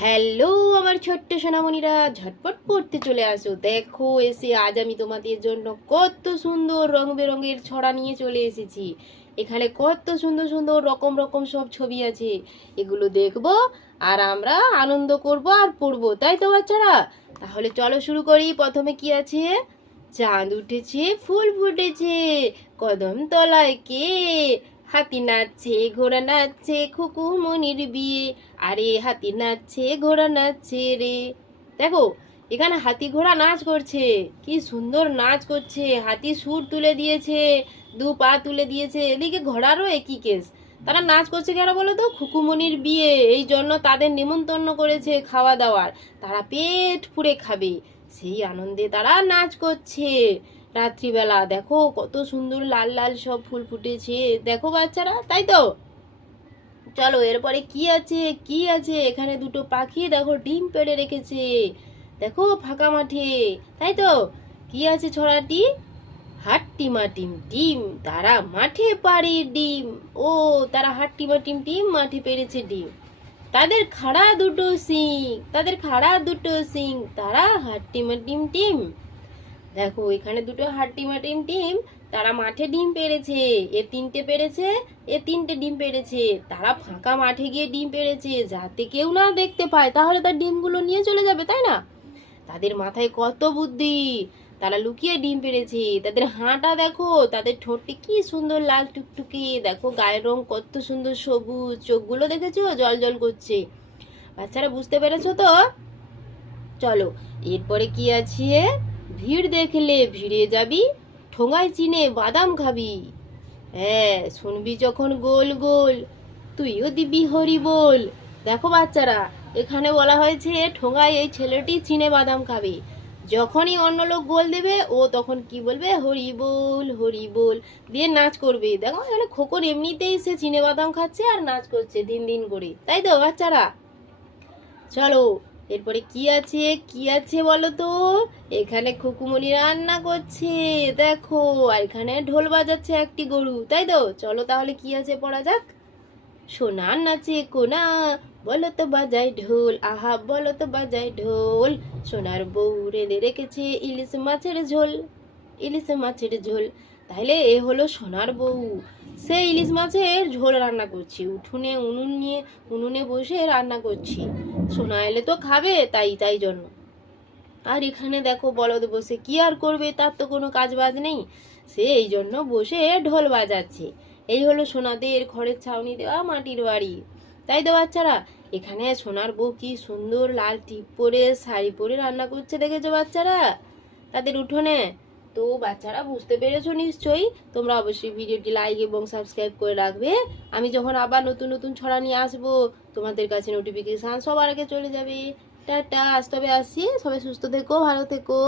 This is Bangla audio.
হ্যালো আমার ছোট্ট সোনামণিরা। ঝটপট পড়তে চলে আসো। দেখো, এসে আজ আমি তোমাদের জন্য কত সুন্দর রং বেরঙের ছড়া নিয়ে চলে এসেছি। এখানে কত সুন্দর সুন্দর রকম রকম সব ছবি আছে। এগুলো দেখব আর আমরা আনন্দ করব আর পড়ব, তাই তো বাচ্চারা? তাহলে চলো শুরু করি। প্রথমে কি আছে? চাঁদ উঠেছে, ফুল ফুটেছে। কদম তলায় কে? হাতি নাচছে, ঘোড়া নাচছে খুকু মনির বিয়ে। আরে হাতি নাচছে, ঘোড়া নাচছে রে। দেখো, এখানে হাতি ঘোড়া নাচ করছে। কি সুন্দর নাচ করছে। হাতি সুর তুলে দিয়েছে, দু পা তুলে দিয়েছে। এদিকে ঘোড়ারও একই কেস। তারা নাচ করছে কেন বলো তো? খুকুমনির বিয়ে, এই জন্য তাদের নিমন্ত্রণ করেছে খাওয়া দাওয়ার। তারা পেট পুড়ে খাবে। সেই আনন্দে তারা নাচ করছে। রাত্রিবেলা। দেখো কত সুন্দর লাল লাল সব ফুল ফুটেছে। দেখো বাচ্চারা, তাই তো? চলো, এরপরে কি আছে? কি আছে? এখানে দুটো পাখি দেখো ডিম পেড়ে রেখেছে। দেখো, ফাঁকা মাঠে, তাই তো? কি আছে ছড়াটি? হাট্টি মাটিম ডিম, তারা মাঠে পাড়ে ডিম। ও, তারা হাট্টি মাটিম ডিম, মাঠে পেরেছে ডিম। তাদের খাড়া দুটো সিং তাদের খাড়া দুটো সিং তারা হাট্টি মাটিম ডিম। দেখো, এখানে দুটো হাট্টি মাটিম ডিম, তারা মাঠে ডিম পেড়েছে। এ তিনটে পেড়েছে, এ তিনটে ডিম পেড়েছে। তারা ফাঁকা মাঠে গিয়ে ডিম পেড়েছে, যাতে কেউ না দেখতে পায়। তাহলে তার ডিমগুলো নিয়ে চলে যাবে, তাই না? তাদের মাথায় কত বুদ্ধি। তারা লুকিয়ে ডিম পেড়েছে। তাদের হাঁটা দেখো, তাদের ঠোঁটটি কি সুন্দর লাল টুকটুকি। দেখো, গায়ের রং কত সুন্দর সবুজ। চোখগুলো দেখেছ? জল জল করছে। বাচ্চারা, বুঝতে পেরেছ তো? চলো, এরপরে কি আছে? ভিড় দেখলে ভিড়ে যাবি, ঠোঙায় চিনে বাদাম খাবি। হ্যাঁ শুনবি যখন গোল গোল, তুইও দিবি হরি বল। দেখো বাচ্চারা, এখানে বলা হয়েছে ঠোঙায় এই ছেলেটি চিনে বাদাম খাবে। যখনই অন্য লোক গোল দেবে, ও তখন কি বলবে? হরি বল হরি বল। দিয়ে নাচ করবে। দেখো, এখানে খোকন এমনিতেই সে চিনে বাদাম খাচ্ছে আর নাচ করছে দিন দিন করে। তাই তো বাচ্চারা? চলো এরপরে কি আছে? কি আছে বলো তো? এখানে খুকুমনি রান্না করছে, দেখো। আর এখানে ঢোল বাজাচ্ছে একটি গরু, তাই তো? চলো তাহলে কি আছে পড়া যাক। সোনার নাচে কোনা, বলো তো বাজাই ঢোল। আহা, বলো তো বাজাই ঢোল। সোনার বউ রেঁধে রেখেছে ইলিশ মাছের ঝোল, ইলিশ মাছের ঝোল। তাহলে এ হলো সোনার বউ। সে ইলিশ মাছের ঝোল রান্না করছি, উঠোনে উনুন নিয়ে, উনুনে বসে রান্না করছি। সোনা এলে তো খাবে তাই তাই জন্য। আর এখানে দেখো বলদ বসে কি আর করবে, তার তো কোনো কাজ বাজ নেই। সে এই জন্য বসে ঢোল বাজাচ্ছে। এই হলো সোনাদের খড়ের ছাউনি দেওয়া মাটির বাড়ি। তাই তো বাচ্চারা, এখানে সোনার বউ কি সুন্দর লাল টিপ পরে শাড়ি পরে রান্না করছে, দেখেছ বাচ্চারা? তাদের উঠোনে তো বাচ্চারা বুঝতে পেরেছ নিশ্চয়ই। তোমরা অবশ্যই ভিডিওটি লাইক এবং সাবস্ক্রাইব করে রাখবে। আমি যখন আবার নতুন নতুন ছড়া নিয়ে আসব, তোমাদের কাছে নোটিফিকেশান সবার আগে চলে যাবে। টাটা, আজ তবে আসি সবাই সুস্থ থেকো, ভালো থেকো।